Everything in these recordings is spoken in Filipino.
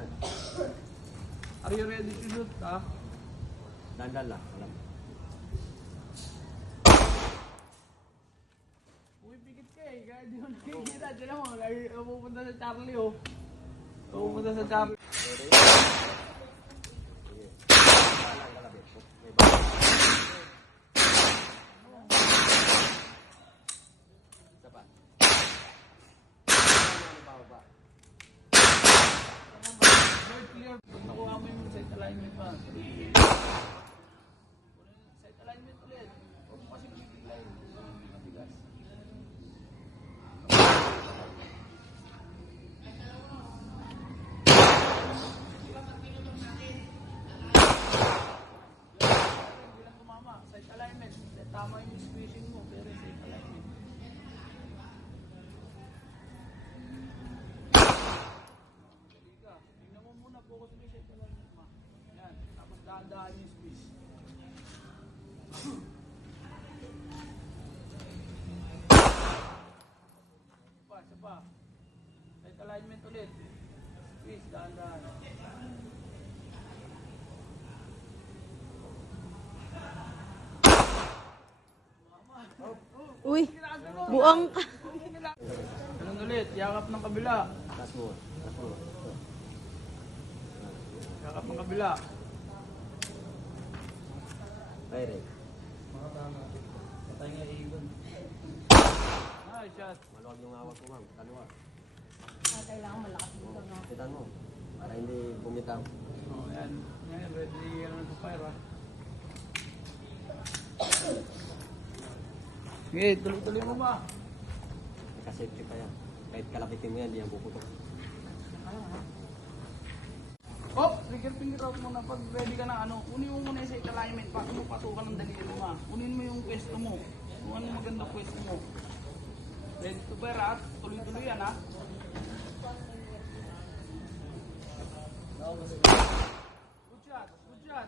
yan. Are you ready to shoot, ha? Dandan lang. Alam. Uy, pikit ka eh. Kaya di mo nakikita. Diyan mo, lagi pupunta sa Charlie, oh. Pupunta sa Charlie. Sige. Balang kalabit. May balang. Isa pa. Baba. Very clear. Pag nakuha mo yung side alignment pa. Side alignment ulit. Huwag mo kasi bigay. Matigas. Hindi lang tumama. Side alignment. Tama yung squeezing mo. Pero side alignment. Tingnan mo muna. Focus mo yung side alignment mo. Yan. Tapos dahan-dahan yung squeeze. Isa pa. Side alignment ulit. Squeeze. Dahan-dahan. Uy, buang ka. Ganun ulit, yakap ng kabila. Taas mo. Taas mo. Yakap ng kabila. Direct. Patay nga igon. Nice shot. Maluwag yung hawak ko, ma'am. Kaliwa. Kailangan malakas dito, no? Kitan mo. Para hindi bumitaw. Oh, yan. Yan, ready yan sa fire, ha. Okay, tuloy-tuloy mo ba? Nakasafety pa yan. Kahit kalapitin mo yan, hindi yan puputok. Oh, trigger finger out muna pag ready ka na ano. Unin mo muna yung side alignment pa. Kung pasukan ng daliri mo, ha. Unin mo yung pwesto mo. Kung ano yung magandang pwesto mo. Ready to fire, ha. Tuloy-tuloy yan, ha. Good shot, good shot.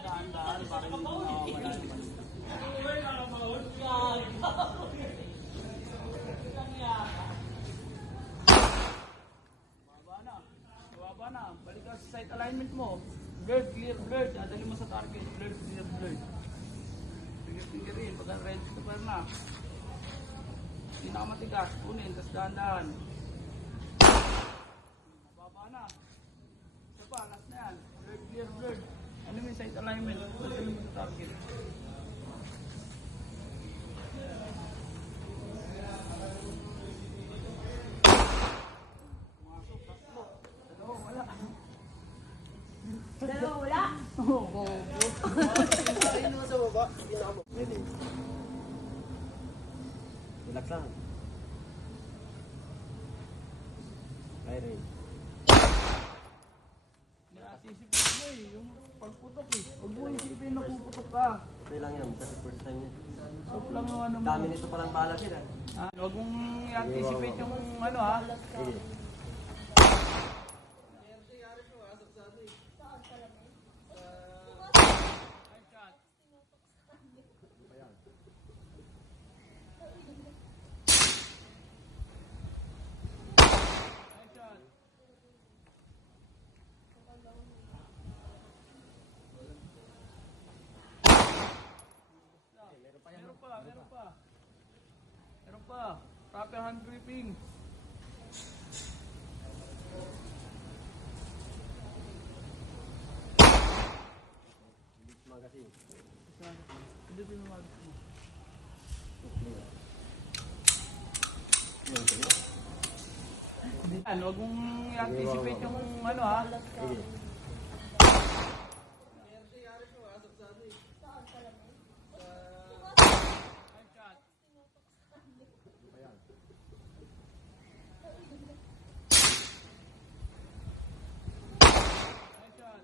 Dahan-dahan para hindi mawawala. Baba na. Balik ka sa side alignment mo. Blurred, clear, blurred. Dadali mo sa target. Blurred, clear, blurred. Finger in. Pagka ready to fire na. Hindi na matigas. Kunin, tapos dahan-dahan. Baba na. Isa pa, last na yan. Blurred, clear, blurred. Ano yung side alignment? Dadali mo sa target. Pumasok, tatlo. Dalawa, wala. Dalawa wala. Oo. Ready. Relax lang. Direct. Nasisipin mo eh, yung pagputok eh. Huwag mo isipin na puputok ka. Okay lang yan. Kasi first time yan. Stop lang yung ano mo. Dami nito palang balag yan. Ah, huwag mong i-anticipate yung ano ha. Sige. Nice shot. Nice shot. Meron pa, meron pa. Meron pa. Proper hand gripping. Magazine. Hindi din mo. Ano, huwag mong i-anticipate yung ano ha. Sige. Nice shot. Nice shot.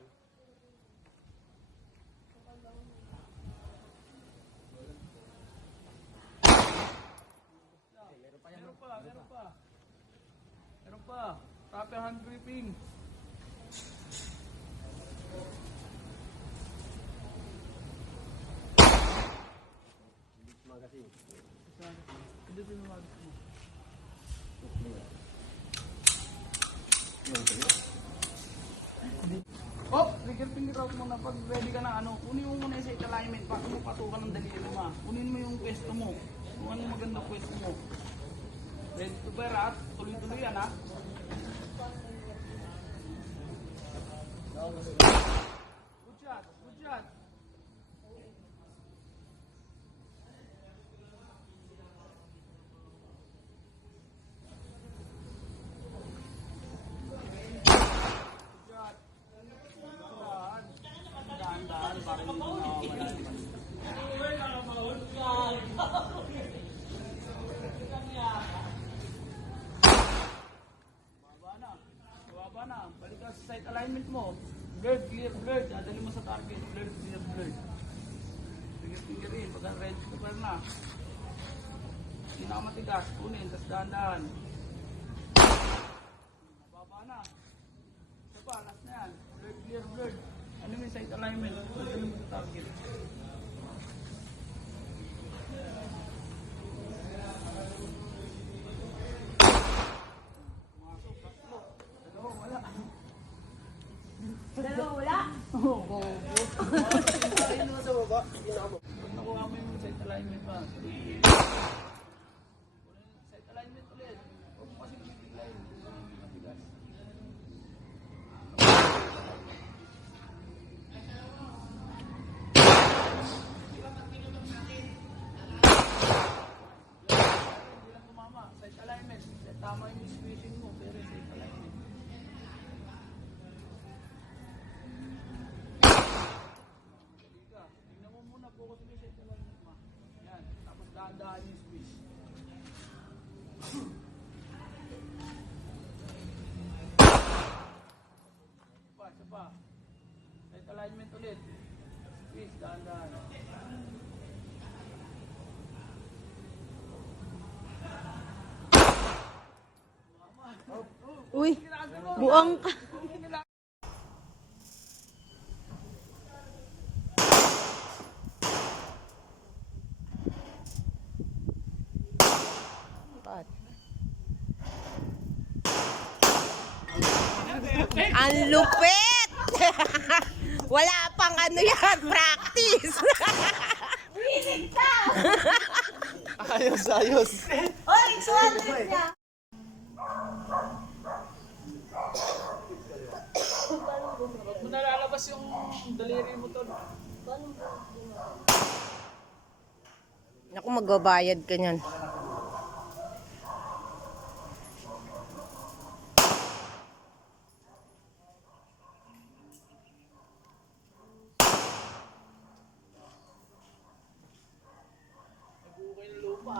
Meron pa, meron pa. Meron pa. Proper hand gripping. kasi. Hindi tinawag mo. Oh, trigger finger out muna. Pag ready ka na, kunin mo muna yung set alignment. Baka mo patukan ng daliri mo. Kunin mo yung pwesto mo. Kung ano maganda pwesto mo. Ready to bear, ha? Tuloy-tuloy yan, ha? Good shot, good shot. Dahan-dahan, para hindi mo nawawala. Baba na. Balik ka sa sight alignment mo. Blurred, clear, blurred. Dadali mo sa target. Blurred, clear, blurred. Finger-fingerin. Pagka ready to fire na. Hindi na matigas. Kunin, tas dahan-dahan. Baba na. Isa pa, last na yan. Blurred, clear, blurred. Ano yung sight alignment? Dadali mo sa target. Dalawa wala. Pag nakuha mo yung sight alignment pa. Sight alignment ulit. Huwag mo kasi bibigay. Matigas. Hindi lang tumama. Sight alignment. Tama yung squeezing mo. Pero sight alignment. Tingnan mo muna, focus mo yung sight alignment mo. Yan. Tapos dahan-dahan yung squeeze. Isa pa. Sight alignment ulit. Squeeze, dahan-dahan. Uy, buang ka. Ang lupit! Wala pang ano yan, practice! Ayos, ayos. Oy, suwerte niya. Huwag mo nalalabas yung daliri mo to. Naku, magbabayad ka niyan. Nag-uukay ng lupa.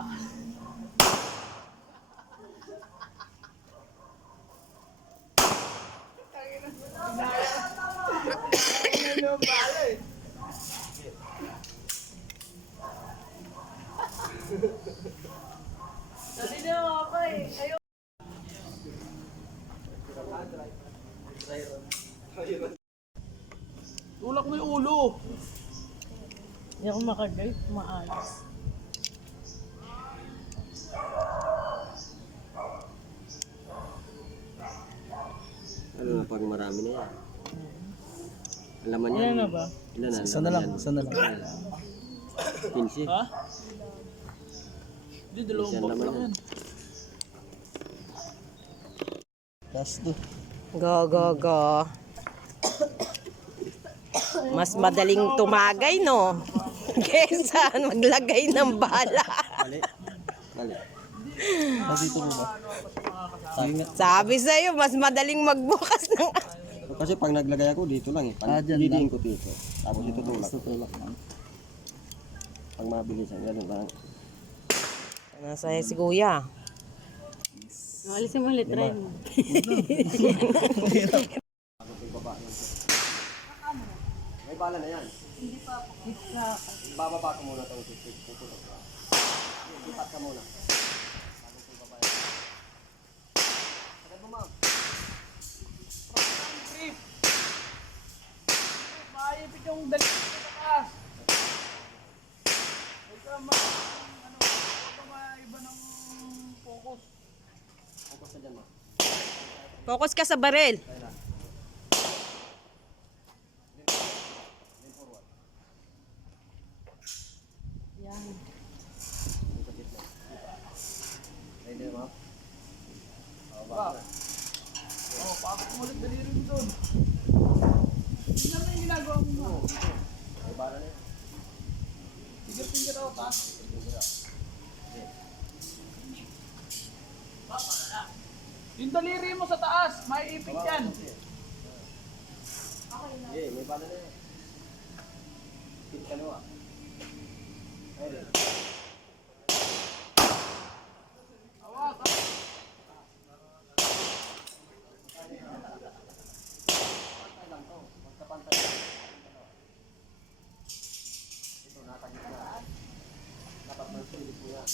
Sabi niyo ako eh. Ayaw. Tulak mo yung ulo. Hindi ako makagay. Maayos. Ano na pag marami na yan? Ang laman yan. Ilan na ba? Ilan na? Isa na lang, isa na lang. 15. Ha? Hindi, dalawang Isa box naman lang yan. yan. Last two. Go, go, go. Mas madaling tumagay, no? Kesa maglagay ng bala. Mali. Mali. Nandito mo ba? Sige nga. Sabi sa'yo, mas madaling magbukas ng... Kasi pag naglagay ako, dito lang eh. Dyan Didiin lang. ko dito. Tapos ito tulak. Tutulak lang. Pag mabilisan, ganun lang. Nasa si Kuya. Alisin mo ulit, try mo. May bala na yan. Hindi pa. Bababa ko muna itong sisig. Tutulak ka. Lipat ka muna. Bago ko ibaba yan. Agad mo, ma'am. Grip! Maayipit yung daliri sa taas. Huwag ka iba ng focus. Focus na dyan, ma. Focus ka sa baril. Kaya lang. Lean forward. Yan. Sa gitna. Ready, ma? Ba? Oh, pakot mo ulit daliri mo doon. Tingnan mo yung ginagawa mo mo. May bala na yan. Finger out ha. Yung daliri mo sa taas, may ipit yan. Okay, may bala na yan. Hit ka nawa. Ready. Awak. Pantay lang to. Magkapantay lang. Ito, nakagit na. Napapansilit mo yan.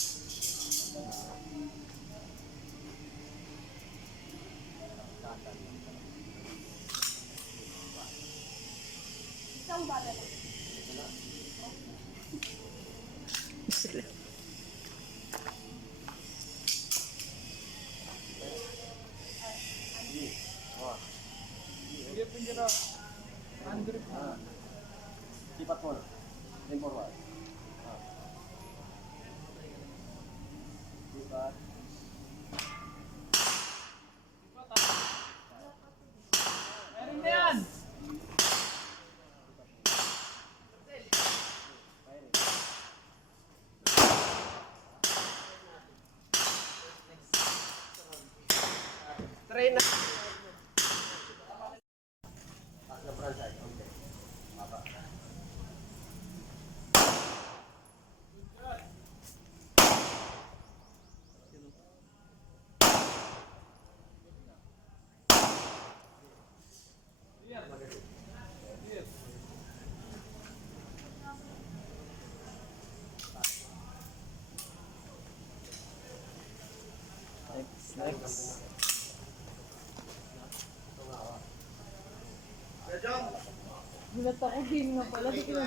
Sige, finger out. Handgrip na. Sipat mo na. Lean forward. Sipat. Meron na yan. Try na. Taas na front side. Okay. Mapa. Next. Gulat ako, game nga pala. Di ko na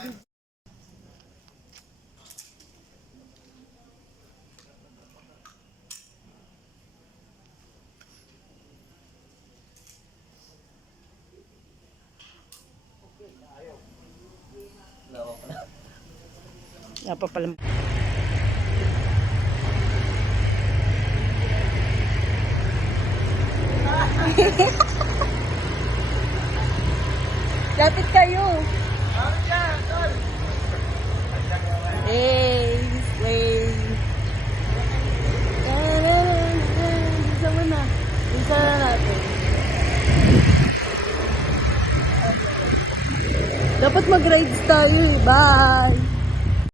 Napapala. Lapit kayo. Hey, wait. Bisa mo na. Bisa na natin. Dapat mag-rides tayo. Bye.